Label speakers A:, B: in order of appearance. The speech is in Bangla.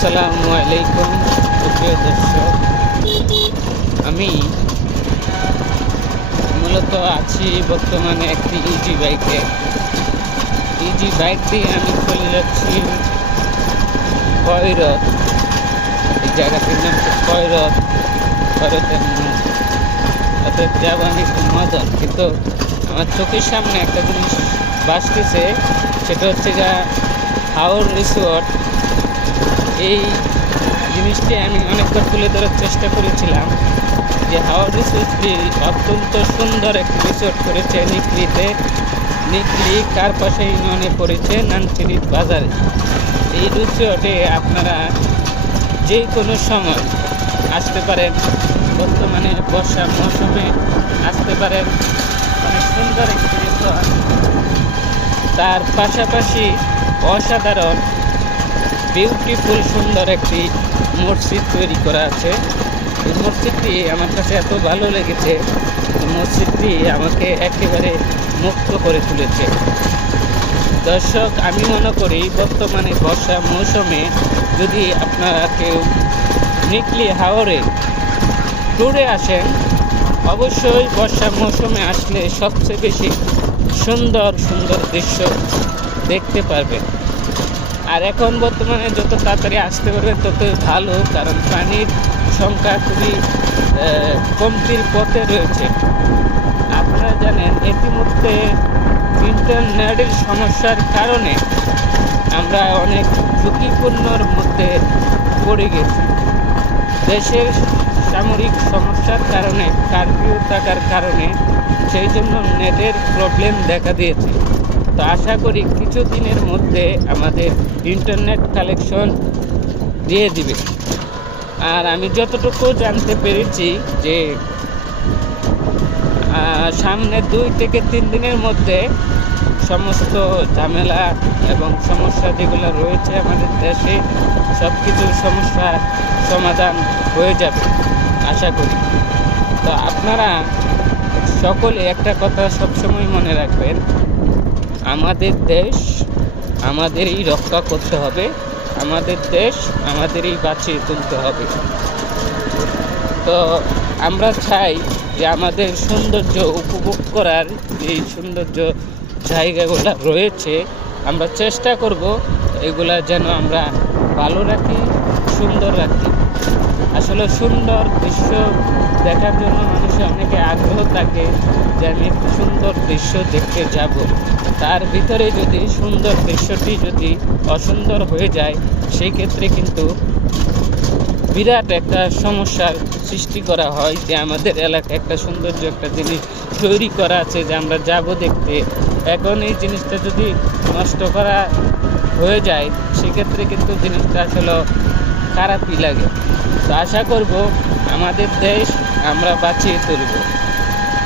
A: আসসালামু আলাইকুম সুপ্রিয় দর্শক। আমি মূলত আছি বর্তমানে একটি ইজি বাইকে ইজি বাইক দিয়ে আমি চলে যাচ্ছি কৈরত এই জায়গাটির নাম কৈরত কৈরতের নাম অর্থাৎ জাবানি মদন। কিন্তু আমার চোখের সামনে একটা জিনিস বাসতেছে, সেটা হচ্ছে যা হাওর রিসোর্ট। এই জিনিসটি আমি অনেকবার তুলে ধরার চেষ্টা করেছিলাম যে হাওড় রিসোর্টটি অত্যন্ত সুন্দর একটি রিসোর্ট করেছে নিকলিতে নিকলি কার পাশে ইউনিয়নে পড়েছে, নানচিরি বাজারে। এই রিসোর্টে আপনারা যে কোনো সময় আসতে পারেন, বর্তমানে বর্ষা মৌসুমে আসতে পারেন। অনেক সুন্দর একটি রিসোর্ট তার পাশাপাশি অসাধারণ বিউটিফুল সুন্দর একটি মসজিদ তৈরি করা আছে। এই মসজিদটি আমার কাছে এত ভালো লেগেছে। মসজিদটি আমাকে একেবারে মুক্ত করে তুলেছে। দর্শক, আমি মনে করি বর্তমানে বর্ষা মৌসুমে যদি আপনারা কেউ নিকলি হাওরে ট্যুরে আসেন, অবশ্যই বর্ষা মৌসুমে আসলে সবচেয়ে বেশি সুন্দর সুন্দর দৃশ্য দেখতে পারবেন। আর এখন বর্তমানে যত তাড়াতাড়ি আসতে পারবে ততই ভালো, কারণ পানির সংখ্যা খুবই কমতির পথে রয়েছে। আপনারা জানেন, ইতিমধ্যে ইন্টারনেটের সমস্যার কারণে আমরা অনেক ঝুঁকিপূর্ণর মধ্যে পড়ে গেছি। দেশের সামরিক সমস্যার কারণে, কারফিউ থাকার কারণে, সেই জন্য নেটের প্রবলেম দেখা দিয়েছে। তো আশা করি কিছু দিনের মধ্যে আমাদের ইন্টারনেট কালেকশন দিয়ে দিবে। আর আমি যতটুকু জানতে পেরেছি যে সামনে দুই থেকে তিন দিনের মধ্যে সমস্ত ঝামেলা এবং সমস্যা যেগুলো রয়েছে আমাদের দেশে সব কিছুর সমস্যার সমাধান হয়ে যাবে, আশা করি। তো আপনারা সকলে একটা কথা সবসময় মনে রাখবেন আমাদের দেশ, আমাদেরই রক্ষা করতে হবে, আমাদের দেশ আমাদেরই বাঁচিয়ে তুলতে হবে। তো আমরা চাই যে আমাদের সৌন্দর্য উপভোগ করার যে সৌন্দর্য জায়গাগুলো রয়েছে, আমরা চেষ্টা করব এগুলা যেন আমরা ভালো রাখি, সুন্দর রাখি। আসলে সুন্দর দৃশ্য দেখার জন্য মানুষের অনেকে আগ্রহ থাকে। যে আমি একটু সুন্দর দৃশ্য দেখতে যাব। তার ভিতরে যদি সুন্দর দৃশ্যটি যদি অসুন্দর হয়ে যায়, সেই ক্ষেত্রে কিন্তু বিরাট একটা সমস্যার সৃষ্টি করা হয় যে আমাদের এলাকায় একটা সৌন্দর্য একটা জিনিস তৈরি করা আছে যে আমরা যাব দেখতে। এখন এই জিনিসটা যদি নষ্ট করা হয়ে যায় সেক্ষেত্রে কিন্তু জিনিসটা আসলে খারাপই লাগে। তো আশা করব আমাদের দেশ আমরা বাঁচিয়ে তুলব।